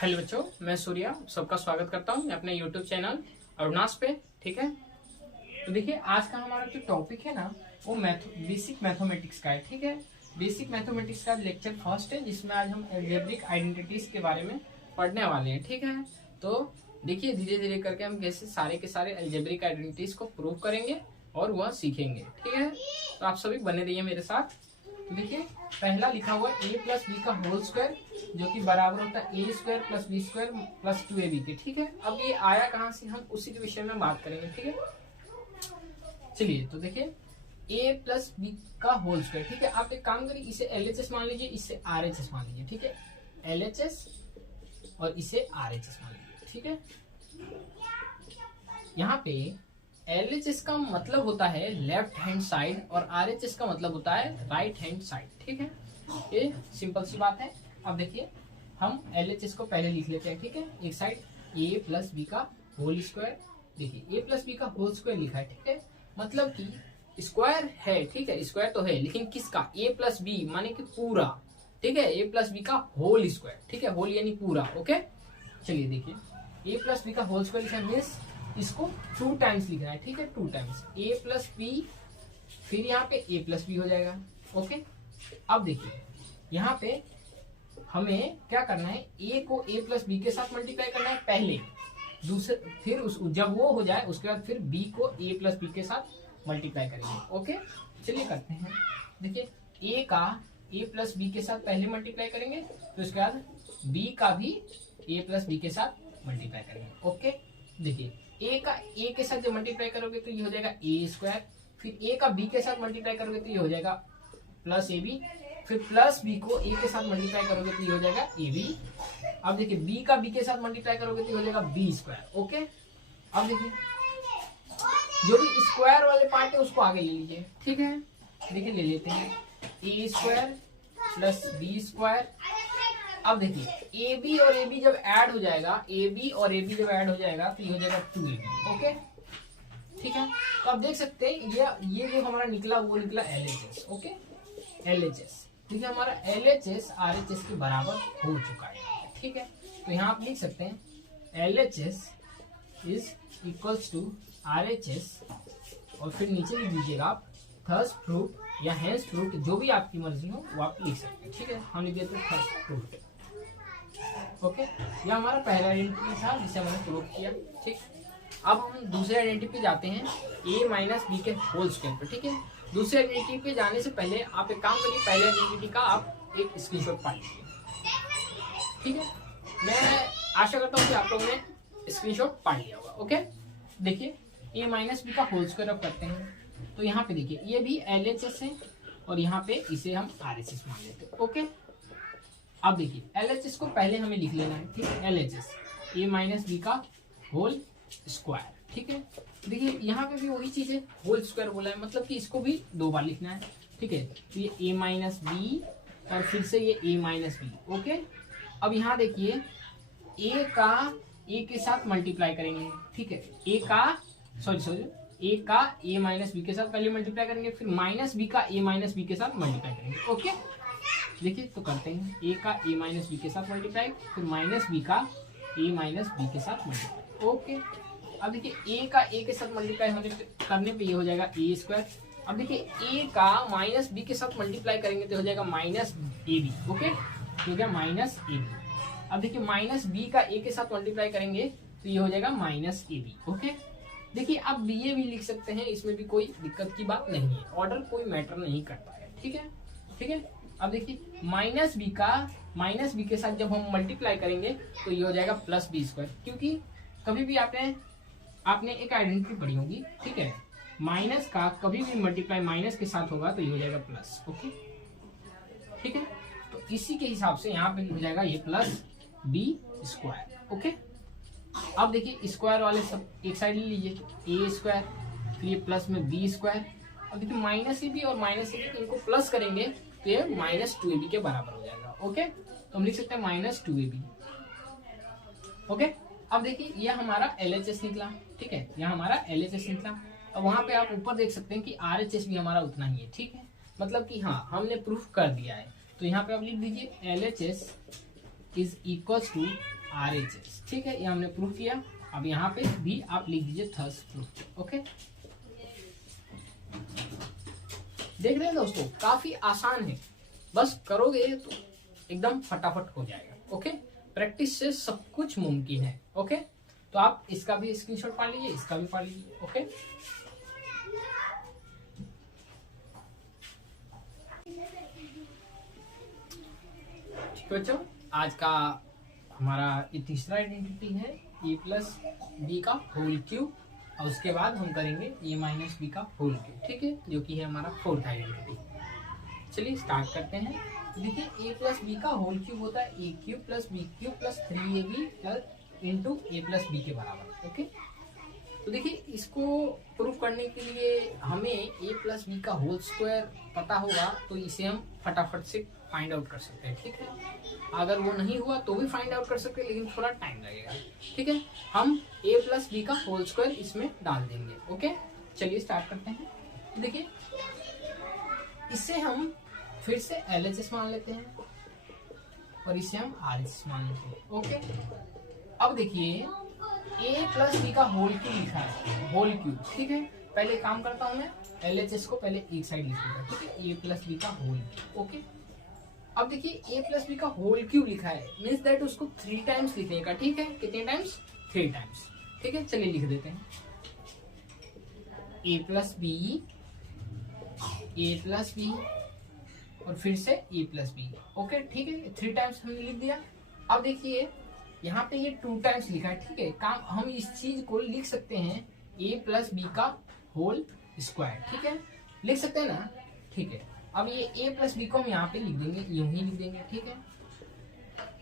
Hello बच्चों, मैं सूर्या सबका स्वागत करता हूँ अपने यूट्यूब चैनल अरुणास पे। ठीक है, तो देखिए आज का हमारा जो टॉपिक है ना वो बेसिक मैथमेटिक्स का है। ठीक है, बेसिक मैथमेटिक्स का लेक्चर फर्स्ट है जिसमें आज हम एल्जेब्रिक आइडेंटिटीज के बारे में पढ़ने वाले हैं। ठीक है, तो देखिए धीरे धीरे करके हम कैसे सारे के सारे एल्जेब्रिक आइडेंटिटीज को प्रूव करेंगे और वह सीखेंगे। ठीक है, तो आप सभी बने रहिए मेरे साथ। तो देखिए पहला लिखा हुआ a प्लस बी का होल स्क्वायर जो कि बराबर होता है a square plus B square plus 2ab के। ठीक है, अब ये आया कहाँ से, हम उसी के विषय में बात करेंगे। ठीक है, चलिए तो देखिए a प्लस बी का होल स्क्वायर। ठीक है, आप एक काम करिए, इसे LHS मान लीजिए, इसे RHS मान लीजिए। ठीक है, LHS और इसे RHS मान लीजिए। ठीक है, यहाँ पे LHS का मतलब होता है लेफ्ट हैंड साइड और RHS का मतलब होता है राइट हैंड साइड। ठीक है, ये सिंपल सी बात है। अब देखिए हम LHS को पहले लिख लेते हैं। ठीक है, एक साइड a प्लस बी का होल स्क्वायर। देखिए a प्लस बी का होल स्क्वायर लिखा है। ठीक है, मतलब कि स्क्वायर है। ठीक है, स्क्वायर तो है लेकिन किसका, a प्लस बी माने कि पूरा। ठीक है, a प्लस बी का होल स्क्वायर। ठीक है, होल यानी पूरा। ओके, चलिए देखिए a प्लस बी का होल स्क्वायर लिखा मीन्स इसको 2 टाइम्स लिखना है। ठीक है, 2 टाइम्स a प्लस बी, फिर यहाँ पे a प्लस बी हो जाएगा। ओके, अब देखिए यहाँ पे हमें क्या करना है, a को a प्लस बी के साथ मल्टीप्लाई करना है पहले, दूसरे फिर जब वो हो जाए उसके बाद फिर b को a प्लस बी के साथ मल्टीप्लाई करेंगे। ओके, चलिए करते हैं। देखिए a का a प्लस बी के साथ पहले मल्टीप्लाई करेंगे, तो उसके बाद b का भी a प्लस बी के साथ मल्टीप्लाई करेंगे। ओके, देखिए a का a के साथ जब मल्टीप्लाई करोगे तो ये हो जाएगा a स्क्वायर, फिर a का b के साथ मल्टीप्लाई करोगे तो ये हो जाएगा प्लस ab, फिर प्लस b को a के साथ मल्टीप्लाई करोगे तो ये हो जाएगा ab। अब देखिए b का b के साथ मल्टीप्लाई करोगे तो ये हो जाएगा b स्क्वायर। ओके, अब देखिए जो भी स्क्वायर वाले पार्ट है उसको आगे ले लीजिए। ठीक है, देखिए ले लेते हैं a square plus b square. अब देखिए ए बी और ए बी जब ऐड हो जाएगा, ए बी और ए बी जब ऐड हो जाएगा तो ये हो जाएगा 2ab। ओके, ठीक है, तो आप देख सकते हैं ये जो हमारा निकला वो निकला LHS। ओके, LHS ठीक है, हमारा LHS RHS के बराबर हो चुका है। ठीक है, तो यहाँ आप लिख सकते हैं LHS is equals to RHS और फिर नीचे लिख दीजिएगा आप थर्स फ्रूट या हैंस फ्रूट, जो भी आपकी मर्जी हो वो आप लिख सकते हैं। ठीक है, हम लिख देते हैं थर्स फ्रूट। ओके, यह हमारा पहला आइडेंटिटी था जिसे हमने प्रूव किया। ठीक, अब हम दूसरे आइडेंटिटी पे जाते हैं a माइनस बी के होल स्क्वायर पे। ठीक है, दूसरे आइडेंटिटी पे जाने से पहले आप एक काम करिए, पहले आइडेंटिटी का आप एक स्क्रीनशॉट पा लीजिए। ठीक है, मैं आशा करता हूँ कि आप लोगों ने स्क्रीनशॉट पा लिया होगा। ओके, देखिए a माइनस बी का होल स्क्वायर अब करते हैं, तो यहाँ पे देखिए ये भी LHS है और यहाँ पे इसे हम RHS मान लेते हैं। ओके, अब देखिए LHS को पहले हमें लिख लेना है। ठीक है, LHS a माइनस बी का होल स्क्वायर। ठीक है, देखिए यहाँ पे भी वही चीज है, होल स्क्वायर बोला है मतलब कि इसको भी 2 बार लिखना है। ठीक है, तो ये a माइनस बी और फिर से ये a माइनस बी। ओके, अब यहाँ देखिए a का a के साथ मल्टीप्लाई करेंगे। ठीक है, a का a माइनस बी के साथ पहले मल्टीप्लाई करेंगे, फिर माइनस बी का a माइनस बी के साथ मल्टीप्लाई करेंगे। ओके, देखिए तो करते हैं a का a माइनस बी के साथ मल्टीप्लाई, फिर माइनस बी का a माइनस बी के साथ मल्टीप्लाई। ओके, अब देखिए a का a के साथ मल्टीप्लाई करने पे ये हो जाएगा a स्क्वायर। अब देखिए a का माइनस बी के साथ मल्टीप्लाई करेंगे तो हो जाएगा माइनस ab। ओके, तो हो गया माइनस ab। अब देखिए माइनस बी का a के साथ मल्टीप्लाई करेंगे तो ये हो जाएगा माइनस ab। ओके, देखिए अब ये भी लिख सकते हैं, इसमें भी कोई दिक्कत की बात नहीं है, ऑर्डर कोई मैटर नहीं करता है। ठीक है, ठीक है, अब देखिए माइनस बी के साथ जब हम मल्टीप्लाई करेंगे तो ये हो जाएगा प्लस बी स्क्वायर, क्योंकि कभी भी आपने एक आइडेंटिटी पढ़ी होगी। ठीक है, माइनस का कभी भी मल्टीप्लाई माइनस के साथ होगा तो ये हो जाएगा प्लस। ओके, ठीक है, तो इसी के हिसाब से यहाँ पे हो जाएगा ये प्लस बी स्क्वायर। ओके, अब देखिए स्क्वायर वाले सब एक साइड ले लीजिए, a स्क्वायर फिर ये प्लस में b स्क्वायर। अब देखिए माइनस ab और माइनस ab इनको प्लस करेंगे तो ये माइनस 2ab के बराबर हो जाएगा। ओके, तो हम लिख सकते हैं माइनस 2ab। ओके, अब देखिए यह हमारा LHS निकला। ठीक है, यह हमारा LHS निकला। अब वहां पे आप ऊपर देख सकते हैं कि RHS भी हमारा उतना ही है। ठीक है, मतलब कि हाँ हमने प्रूफ कर दिया है। तो यहाँ पे आप लिख दीजिए LHS is equal to RHS। ठीक है, ये हमने प्रूव किया। अब यहाँ पे भी आप लिख दीजिए थर्स प्रूफ। ओके, देख रहे हैं दोस्तों, काफी आसान है, बस करोगे तो एकदम फटाफट हो जाएगा। ओके, प्रैक्टिस से सब कुछ मुमकिन है। ओके, तो आप इसका भी स्क्रीनशॉट पा लीजिए, इसका भी पा लीजिए। ओके, ठीक बच्चों, आज का हमारा ये तीसरा आइडेंटिटी है ए प्लस बी का होल क्यूब, और उसके बाद हम करेंगे ए माइनस बी का होल क्यूब। ठीक है, जो कि है हमारा फोर्थ आइडेंटिटी। चलिए स्टार्ट करते हैं। देखिए, ए प्लस बी का होल क्यूब होता है A cube plus B cube plus 3ab plus into A plus B के बराबर। ओके, तो देखिए, इसको प्रूव करने के लिए हमें ए प्लस बी का होल स्क्वायर पता होगा, तो इसे हम फटाफट से फाइंड आउट कर सकते हैं। ठीक है, अगर वो नहीं हुआ तो भी फाइंड आउट कर सकते हैं, लेकिन थोड़ा टाइम लगेगा। ठीक है, हम ए प्लस बी का होल स्क्वायर इसमें डाल देंगे। ओके, चलिए स्टार्ट करते हैं। देखिए, इससे हम फिर से LHS मान लेते हैं और इसे हम RHS मान लेते हैं। ओके, अब देखिए, ए प्लस बी का होल क्यूब लिखा है, होल क्यूब। ठीक है, पहले काम करता हूं मैं, LHS को पहले एक साइड लिख दूंगा। ठीक है, ए प्लस बी का होल क्यूब। ओके, अब देखिए, ए प्लस बी का होल क्यूब लिखा है, मीन्स दैट उसको 3 टाइम्स लिखने का। ठीक है, कितने टाइम्स? 3 टाइम्स। ठीक है, चलिए लिख देते हैं, ए प्लस बी और फिर से ए प्लस बी। ओके, ठीक है, 3 टाइम्स हमने लिख दिया। अब देखिए, यहाँ पे ये 2 टाइम्स लिखा है। ठीक है, काम हम इस चीज को लिख सकते हैं ए प्लस बी का होल स्क्वायर। ठीक है, लिख सकते हैं ना। ठीक है, अब ये ए प्लस बी को हम यहाँ पे लिख देंगे, यूं ही लिख देंगे। ठीक है,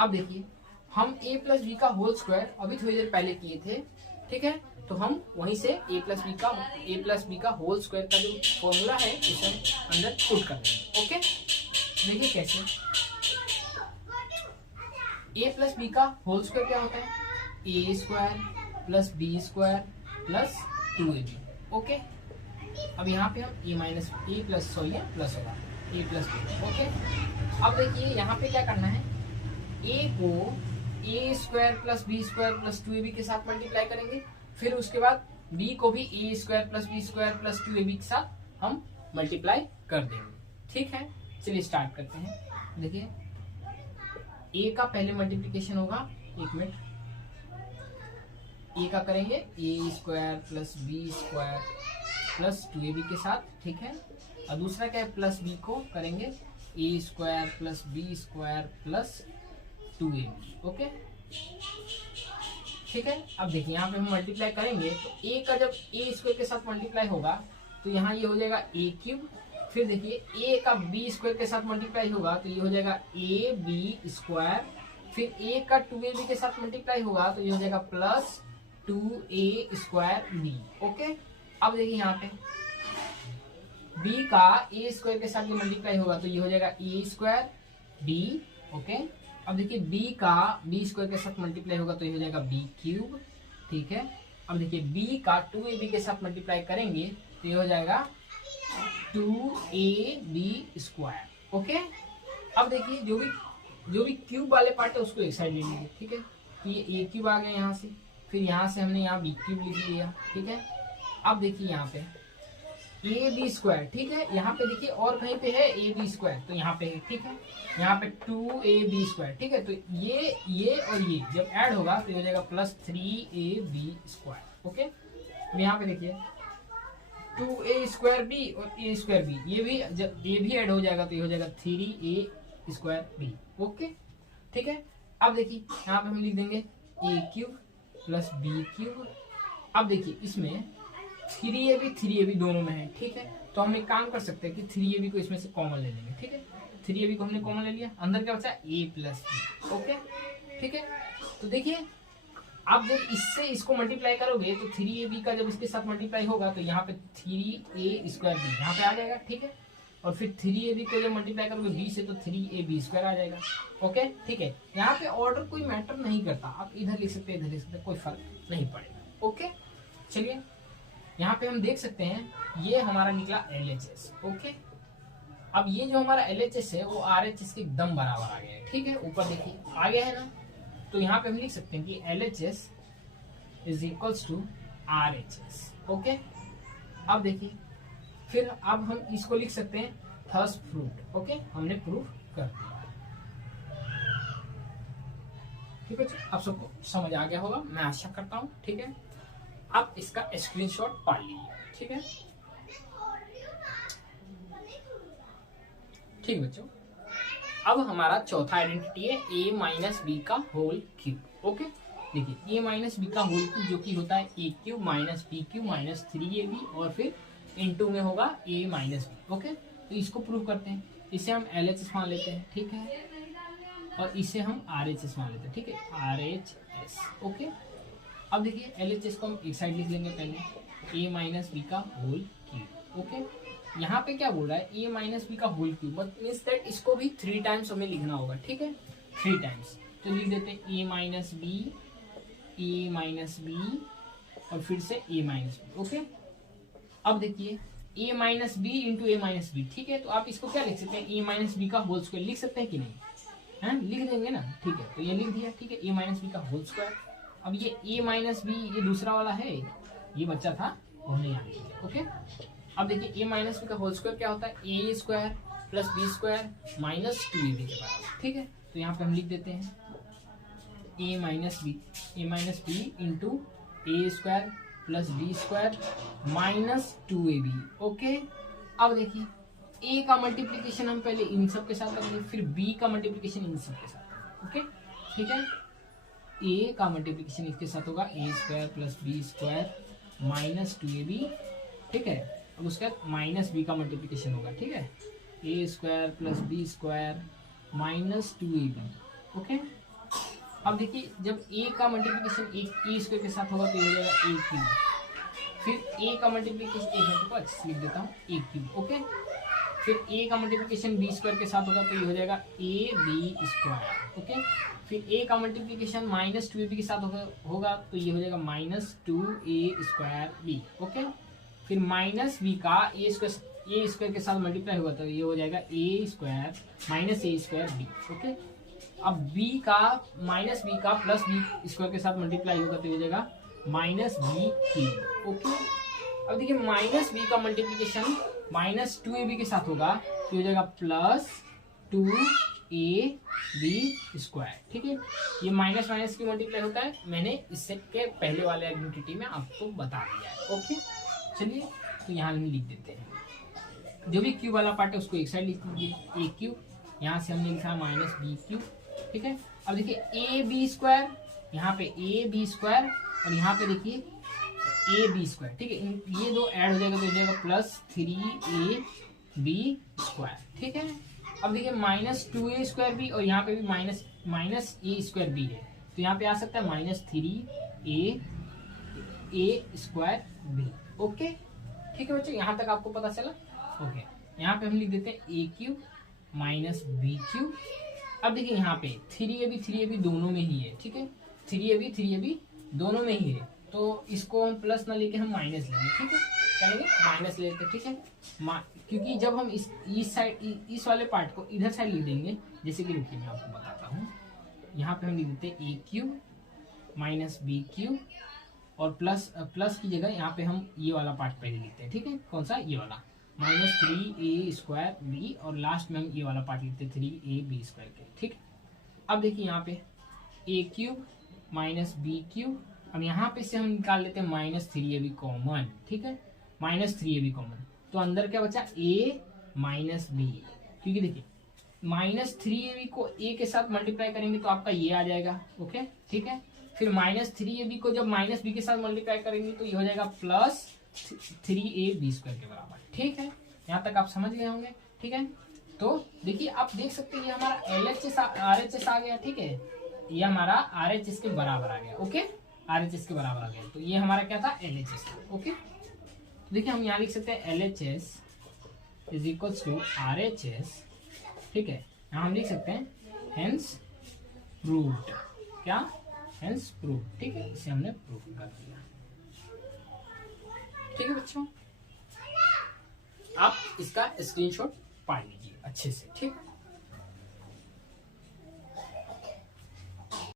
अब देखिए, हम ए प्लस बी का होल स्क्वायर अभी थोड़ी देर पहले किए थे। ठीक है, तो हम वहीं से ए प्लस बी का होल स्क्वायर का जो फॉर्मूला है उसे हम अंदर पुट कर देंगे। ओके, देखिए कैसे। ए प्लस बी का होल स्क्वायर क्या होता है? A square plus B square plus 2ab। Okay, अब यहाँ पे हम ए प्लस होगा ए प्लस बी। ओके, अब देखिए, यहाँ पे क्या करना है, ए को A square plus B square plus 2ab के साथ मल्टीप्लाई करेंगे, फिर उसके बाद बी को भी A square plus B square plus 2ab के साथ हम मल्टीप्लाई कर देंगे। ठीक है, चलिए स्टार्ट करते हैं। देखिए, ए का पहले मल्टीप्लिकेशन होगा, एक मिनट, ए का करेंगे A square plus B square plus 2ab के साथ। ठीक है, और दूसरा क्या है, प्लस बी को करेंगे A square plus B square plus 2ab। Okay, ठीक है, अब देखिए, यहाँ पे हम मल्टीप्लाई करेंगे तो ए का जब ए स्क्वायर के साथ मल्टीप्लाई होगा तो यहाँ ये हो जाएगा ए क्यूब। फिर देखिए, ए का बी स्क्वायर के साथ मल्टीप्लाई होगा तो ये हो जाएगा ए बी स्क्वायर। फिर ए का 2ab के साथ मल्टीप्लाई होगा तो ये हो जाएगा plus 2a square B. Okay, अब देखिए, यहाँ पे b का a स्क्वायर के साथ मल्टीप्लाई होगा तो ये हो जाएगा a स्क्वायर b। ओके, अब देखिए, b का b स्क्वायर के साथ मल्टीप्लाई होगा तो ये हो जाएगा b क्यूब। ठीक है, अब देखिए, b का 2ab के साथ मल्टीप्लाई करेंगे तो ये हो जाएगा 2ab स्क्वायर। ओके, अब देखिए, जो भी क्यूब वाले पार्ट है उसको एक साइड ले लीजिए। ठीक है, तो ये a क्यूब आ गया यहाँ से, फिर यहाँ से हमने यहाँ b क्यूब लिख लिया। ठीक है, अब देखिए, यहाँ पे ए बी स्क्वायर। ठीक है, यहाँ पे देखिए, और कहीं पे है ए बी स्क्वायर, तो यहाँ पे है। ठीक है, यहाँ पे 2ab स्क्वायर। ठीक है, तो ये और ये जब ऐड होगा तो ये हो जाएगा प्लस 3ab स्क्वायर। ओके, अब यहाँ पे देखिए, 2a स्क्वायर बी और a स्क्वायर बी, ये भी जब ये भी ऐड हो जाएगा तो ये हो जाएगा 3a स्क्वायर बी। ओके, ठीक है, अब देखिए, यहाँ पे हम लिख देंगे a cube plus B cube. अब देखिए, इसमें 3ab दोनों में है। ठीक है, तो हम एक काम कर सकते हैं कि 3ab को इसमें से कॉमन ले लेंगे। ठीक है, 3ab को हमने कॉमन ले लिया, अंदर क्या बचा? a plus B. ओके, ठीक है, तो देखिए, आप जब इससे इसको मल्टीप्लाई करोगे तो 3ab का जब इसके साथ मल्टीप्लाई होगा तो यहाँ पे 3a स्क्वायर बी यहाँ पे आ जाएगा। ठीक है, और फिर 3ab को जब मल्टीप्लाई करोगे b से तो 3ab स्क्वायर आ जाएगा। ओके, ठीक है, यहाँ पे ऑर्डर कोई मैटर नहीं करता, आप इधर लिख सकते हैं, इधर लिख सकते हैं, कोई फर्क नहीं पड़ेगा। ओके, चलिए, यहाँ पे हम देख सकते हैं ये हमारा निकला LHS। ओके, अब ये जो हमारा LHS है वो RHS के एकदम बराबर आ गया है, ठीक है। ऊपर देखिए आ गया है ना, तो यहाँ पे हम लिख सकते हैं कि LHS is equals to RHS, okay. अब देखिए फिर अब हम इसको लिख सकते हैं थर्स प्रूव्ड, ओके, हमने प्रूव कर दिया, ठीक है। आप सबको समझ आ गया होगा, मैं आशा करता हूँ, ठीक है। आप इसका स्क्रीनशॉट पढ़ लीजिए, ठीक है, ठीक बच्चों। अब हमारा चौथा आइडेंटिटी है a माइनस बी का होल क्यूब, ओके। देखिए a माइनस बी का होल क्यूब जो कि होता है a cube minus B cube minus 3ab और फिर इनटू में होगा a माइनस बी, ओके। तो इसको प्रूव करते हैं, इसे हम LHS मान लेते हैं, ठीक है, और इसे हम RHS मान लेते हैं, ठीक है, RHS, ओके। अब देखिए LHS को हम एक साइड लिख लेंगे पहले, a माइनस बी का होल क्यूब, ओके। यहाँ पे क्या बोल रहा है, a माइनस बी का whole cube, but means that इसको भी 3 टाइम्स हमें लिखना होगा, ठीक है, 3 टाइम्स। तो लिख देते हैं a माइनस बी और फिर से a माइनस बी, ओके। अब देखिए a minus B into a minus B, ठीक है। तो आप इसको क्या लिख सकते हैं, a माइनस बी का होल स्क्वायर लिख सकते हैं कि नहीं, है, लिख देंगे ना, ठीक है। तो ये लिख दिया, ठीक है, a माइनस बी का होल स्क्वायर। अब ये a माइनस बी ये दूसरा वाला है, ये बच्चा था हमने यहाँ लिख दिया, ओके। अब देखिए a माइनस बी का होल स्क्वायर क्या होता है, a square plus B square minus 2ab के बराबर, ठीक है। तो यहाँ पे हम लिख देते हैं a minus B into A square plus B square minus 2ab, okay. अब देखिए a का मल्टीप्लीकेशन हम पहले इन सब के साथ करेंगे, फिर b का मल्टीप्लीकेशन इन सब के साथ, ओके, ठीक है। a का मल्टीप्लीकेशन इसके साथ होगा a square plus B square minus 2ab, ठीक है। अब उसके बाद माइनस बी का मल्टीप्लीकेशन होगा, ठीक है, a square plus B square minus 2ab, okay. अब देखिए जब a का मल्टीप्लीकेशन एक a स्क्वायर के साथ होगा तो ये हो जाएगा a क्यूब, फिर a का मल्टीप्लीकेशन एक मिनट को अच्छे से लिख देता हूँ a क्यूब, ओके। फिर a का मल्टीप्लीकेशन b स्क्वायर के साथ होगा तो ये हो जाएगा ab स्क्वायर, ओके। फिर a का मल्टीप्लीकेशन माइनस 2ab के साथ होगा तो ये हो जाएगा minus 2a square b, okay. फिर माइनस b का a स्क्वायर के साथ मल्टीप्लाई होगा तो ये हो जाएगा a square minus a square b, okay. अब b का माइनस b का प्लस b स्क्वायर के साथ मल्टीप्लाई होगा तो ये हो जाएगा माइनस b क्यूब, ओके। अब देखिए माइनस b का मल्टीप्लीकेशन माइनस 2ab के साथ होगा तो हो जाएगा प्लस 2ab स्क्वायर, ठीक है। ये माइनस माइनस की मल्टीप्लाई होता है, मैंने इससे के पहले वाले आइडेंटिटी में आपको बता दिया है, ओके। चलिए तो यहाँ हम लिख देते हैं, जो भी क्यूब वाला पार्ट है उसको एक साइड लिख दीजिए, a क्यूब, यहाँ से हमने लिखा माइनस b क्यूब, ठीक है। अब देखिए ab स्क्वायर, यहाँ पे ab स्क्वायर और यहाँ पे देखिए ab स्क्वायर, ठीक है, ये दो ऐड हो जाएगा तो हो जाएगा प्लस 3ab स्क्वायर, ठीक है। अब देखिए माइनस 2a स्क्वायर भी और यहाँ पे भी माइनस a स्क्वायर भी है, तो यहाँ पे आ सकता है minus 3a square b, okay, ठीक है बच्चों, यहाँ तक आपको पता चला, ओके। यहाँ पे हम लिख देते हैं a cube minus b cube. अब देखिए यहाँ पे 3ab दोनों में ही है, ठीक है, 3ab दोनों में ही है, तो इसको हम प्लस ना लेके हम माइनस लेंगे, ठीक है, क्या लेंगे, माइनस लेते हैं, ठीक है। क्योंकि जब हम इस साइड इस वाले पार्ट को इधर साइड लिख देंगे, जैसे कि रुकिए मैं आपको बताता हूँ, यहाँ पे हम लिख देते हैं a cube minus b cube और प्लस की जगह यहाँ पे हम ये वाला पार्ट पहले लिखते हैं, ठीक है, कौन सा, ये वाला माइनस 3a स्क्वायर b और लास्ट में हम ये वाला पार्ट लिखते हैं 3ab स्क्वायर के, ठीक। अब देखिए यहाँ पे a cube minus b cube, अब यहाँ पे से हम निकाल लेते हैं माइनस 3ab कॉमन, ठीक है, माइनस 3ab कॉमन, तो अंदर क्या बचा a माइनस b, क्योंकि देखिए माइनस 3ab को a के साथ मल्टीप्लाई करेंगे तो आपका ये आ जाएगा, ओके, ठीक है। फिर माइनस 3ab को जब माइनस b के साथ मल्टीप्लाई करेंगे तो ये हो जाएगा प्लस 3ab स्क्वायर के बराबर, ठीक है। यहाँ तक आप समझ गए होंगे, ठीक है। तो देखिए आप देख सकते हैं ये हमारा LHS RHS आ गया, ठीक है, ये हमारा RHS के बराबर आ गया, ओके, RHS के बराबर आ गया, तो ये हमारा क्या था, LHS था, ओके। तो देखिए हम यहाँ लिख सकते हैं LHS is equals to RHS, ठीक है, यहाँ हम लिख सकते हैं हेंस प्रूव्ड, क्या, हेंस प्रूव्ड, ठीक है, इसे हमने प्रूव कर दिया, ठीक है बच्चों। आप इसका स्क्रीनशॉट पा लीजिए। अच्छे से, ठीक है।